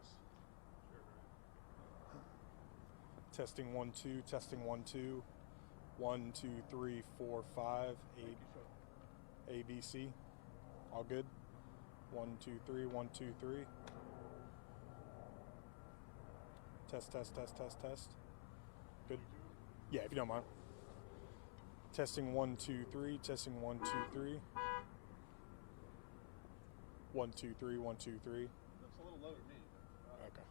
this? Testing 1 2, testing 1 2, 1 2 3 4 5 A B C. All good. 1 2 3, 1 2 3. Test test test test test. Good. Yeah, if you don't mind. Testing 1 2 3, testing 1 2 3. 1 2 3, 1 2 3. That's a little low to me. Okay.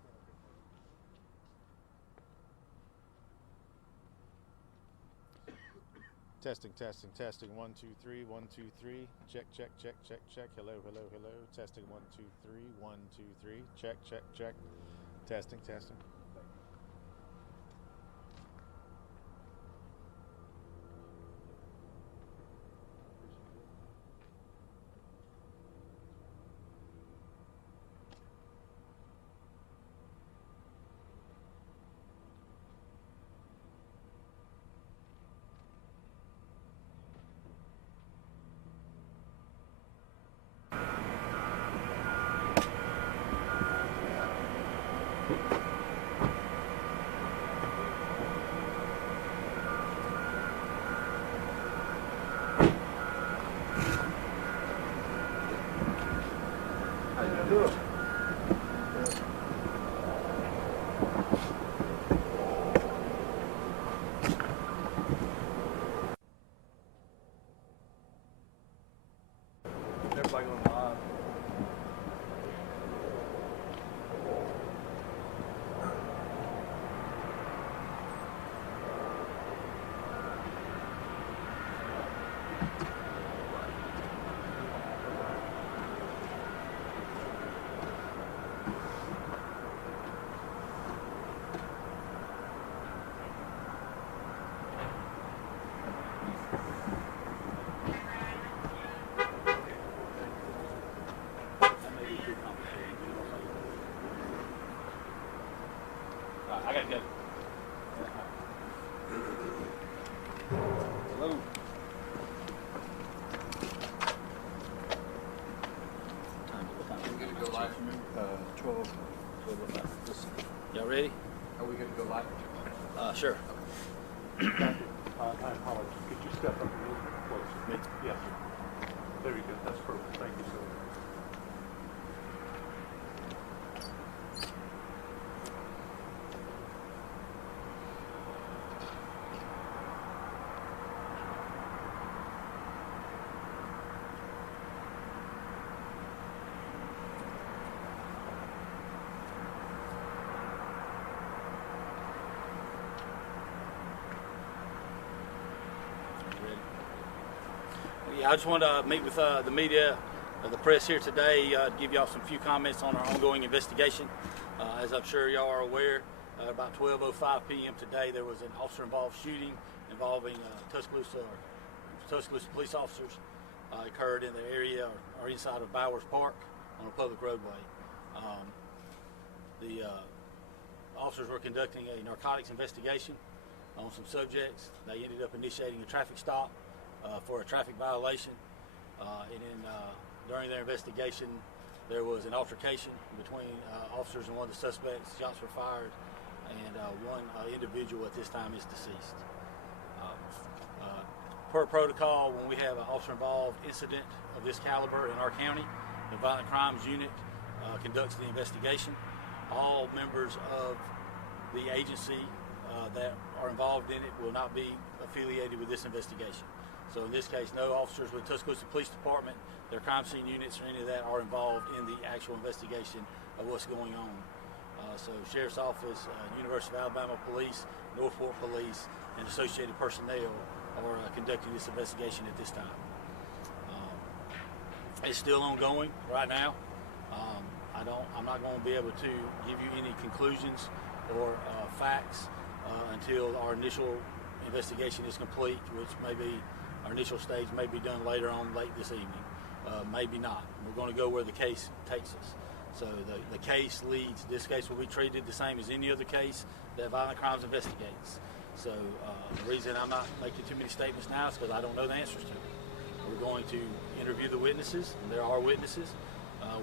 Testing, testing, testing. 1 2 3, 1 2 3. Check, check, check, check, check. Hello, hello, hello. Testing 1 2 3, 1 2 3. Check, check, check. Testing, testing. How you doing? Everybody going live. I gotta go. Hello. Are we going to go live from here? 12. Y'all ready? Are we going to go live? Sure. I apologize. Could you step up a little bit closer? Me? Yes, sir. There you go. That's perfect. Thank you, sir. Yeah, I just wanted to meet with the media, the press here today, to give y'all some few comments on our ongoing investigation. As I'm sure y'all are aware, about 12:05 p.m. today, there was an officer-involved shooting involving Tuscaloosa police officers. Occurred in the area or inside of Bowers Park on a public roadway. The officers were conducting a narcotics investigation on some subjects. They ended up initiating a traffic stop for a traffic violation, and then during their investigation there was an altercation between officers and one of the suspects. Shots were fired, and one individual at this time is deceased. Per protocol, when we have an officer-involved incident of this caliber in our county, the Violent Crimes Unit conducts the investigation. All members of the agency that are involved in it will not be affiliated with this investigation. So in this case, no officers with Tuscaloosa Police Department, their crime scene units or any of that are involved in the actual investigation of what's going on. So Sheriff's Office, University of Alabama Police, Norfolk Police, and associated personnel are conducting this investigation at this time. It's still ongoing right now. I'm not going to be able to give you any conclusions or facts until our initial investigation is complete, which may be our initial stage may be done later on late this evening, maybe not. We're going to go where the case takes us. So the case leads, this case will be treated the same as any other case that Violent Crimes investigates. So the reason I'm not making too many statements now is because I don't know the answers to them. We're going to interview the witnesses, and there are witnesses.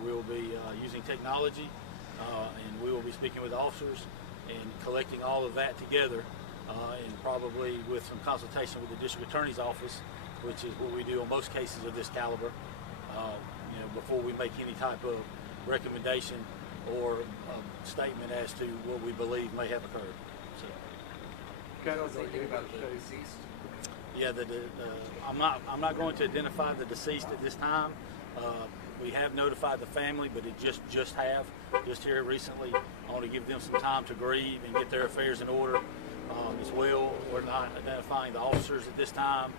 We will be using technology and we will be speaking with officers and collecting all of that together, and probably with some consultation with the district attorney's office, which is what we do on most cases of this caliber, before we make any type of recommendation or statement as to what we believe may have occurred. So, yeah, I'm not going to identify the deceased at this time. We have notified the family, but it just here recently. I want to give them some time to grieve and get their affairs in order as well. We're not identifying the officers at this time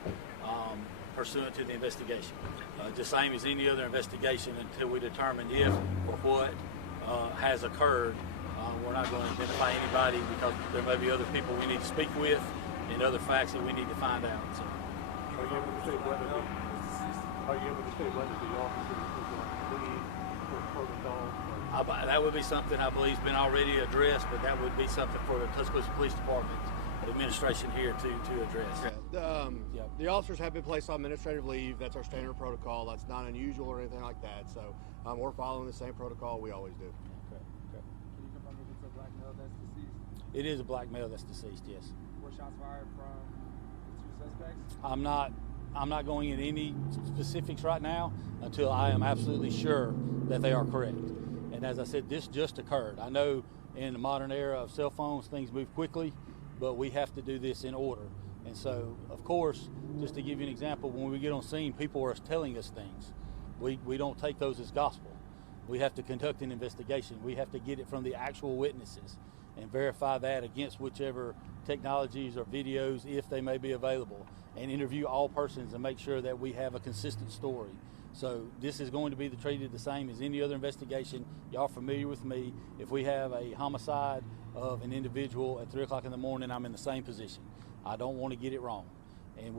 pursuant to the investigation. The same as any other investigation until we determine if or what has occurred. We're not going to identify anybody because there may be other people we need to speak with and other facts that we need to find out. So. Are you able to say whether the officer is going to leave for protocol? That would be something I believe has been already addressed, but that would be something for the Tuscaloosa Police Department administration here to address. Yeah, the officers have been placed on administrative leave. That's our standard protocol. That's not unusual or anything like that. So we're following the same protocol we always do. Okay. Can you confirm if it's a black male that's deceased? It is a black male that's deceased, yes. Were shots fired from the two suspects? I'm not going in any specifics right now until I am absolutely sure that they are correct. And as I said, this just occurred. I know in the modern era of cell phones, things move quickly, but we have to do this in order. And so, of course, just to give you an example, when we get on scene, people are telling us things. We don't take those as gospel. We have to conduct an investigation. We have to get it from the actual witnesses and verify that against whichever technologies or videos, if they may be available, and interview all persons and make sure that we have a consistent story. So this is going to be treated the same as any other investigation. Y'all familiar with me. If we have a homicide of an individual at 3 o'clock in the morning, I'm in the same position. I don't want to get it wrong. And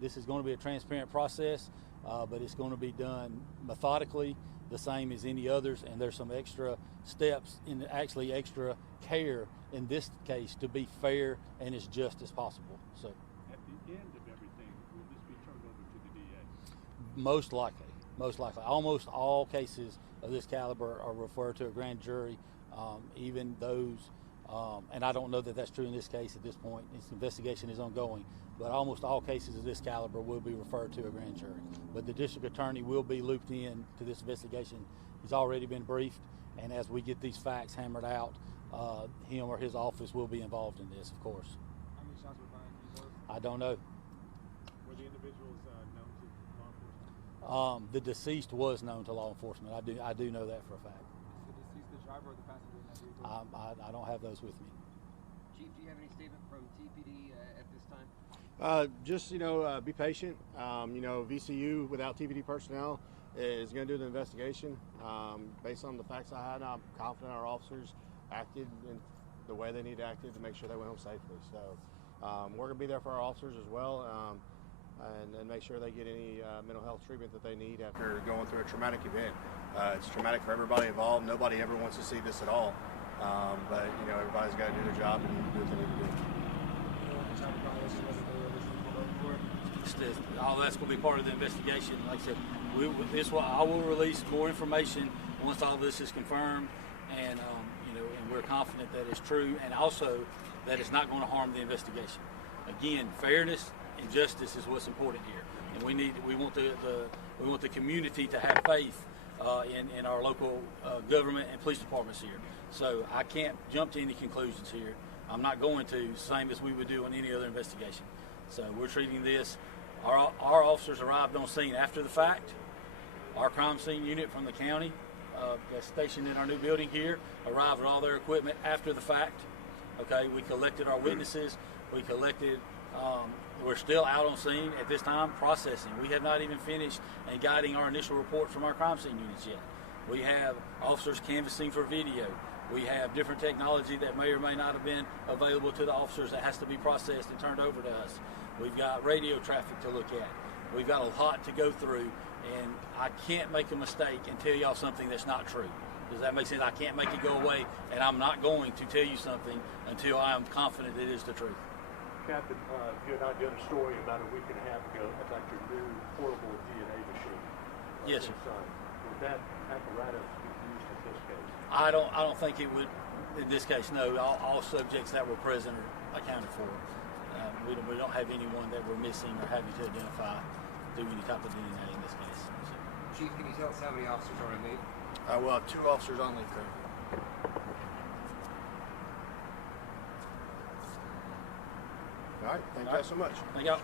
this is going to be a transparent process, but it's going to be done methodically, the same as any others, and there's some extra steps, and actually extra care in this case to be fair and as just as possible. So, At the end of everything, will this be turned over to the DA? Most likely. Almost all cases of this caliber are referred to a grand jury, even those, and I don't know that that's true in this case at this point. This investigation is ongoing, but almost all cases of this caliber will be referred to a grand jury. But the district attorney will be looped in to this investigation. He's already been briefed, and as we get these facts hammered out, him or his office will be involved in this, of course. How many shots were fired? I don't know. Were the individuals known to law enforcement? The deceased was known to law enforcement. I do know that for a fact. Is the deceased the driver or the passenger in that vehicle? I don't have those with me. Chief, do you have any statement from TPD at this time? Just be patient. VCU without TPD personnel is going to do the investigation. Based on the facts I had, I'm confident our officers acted in the way they need to act to make sure they went home safely. So we're going to be there for our officers as well, and make sure they get any mental health treatment that they need after going through a traumatic event. It's traumatic for everybody involved. Nobody ever wants to see this at all. But everybody's got to do their job and do what they need to do. All that's going to be part of the investigation. Like I said, I will release more information once all this is confirmed, and and we're confident that it's true, and also that it's not going to harm the investigation. Again, fairness and justice is what's important here, and we want the community to have faith in our local government and police departments here. So I can't jump to any conclusions here. I'm not going to, same as we would do on any other investigation. So we're treating this. Our officers arrived on scene after the fact. Our crime scene unit from the county that's stationed in our new building here arrived with all their equipment after the fact. Okay, we collected our witnesses. We're still out on scene at this time processing. We have not even finished and guiding our initial report from our crime scene units yet. We have officers canvassing for video. We have different technology that may or may not have been available to the officers that has to be processed and turned over to us. We've got radio traffic to look at. We've got a lot to go through, and I can't make a mistake and tell y'all something that's not true. Does that make sense? I can't make it go away, and I'm not going to tell you something until I am confident it is the truth. Captain, you and I did a story about a week and a half ago about your new portable DNA machine. Yes, sir. Would that apparatus be used to this case? I don't think it would, in this case, no. All subjects that were present are accounted for. We don't have anyone that we're missing or having to identify through any type of DNA in this case. So. Chief, can you tell us how many officers are on leave? We'll have 2 officers on leave currently. All right, thank you guys so much. Thank y'all.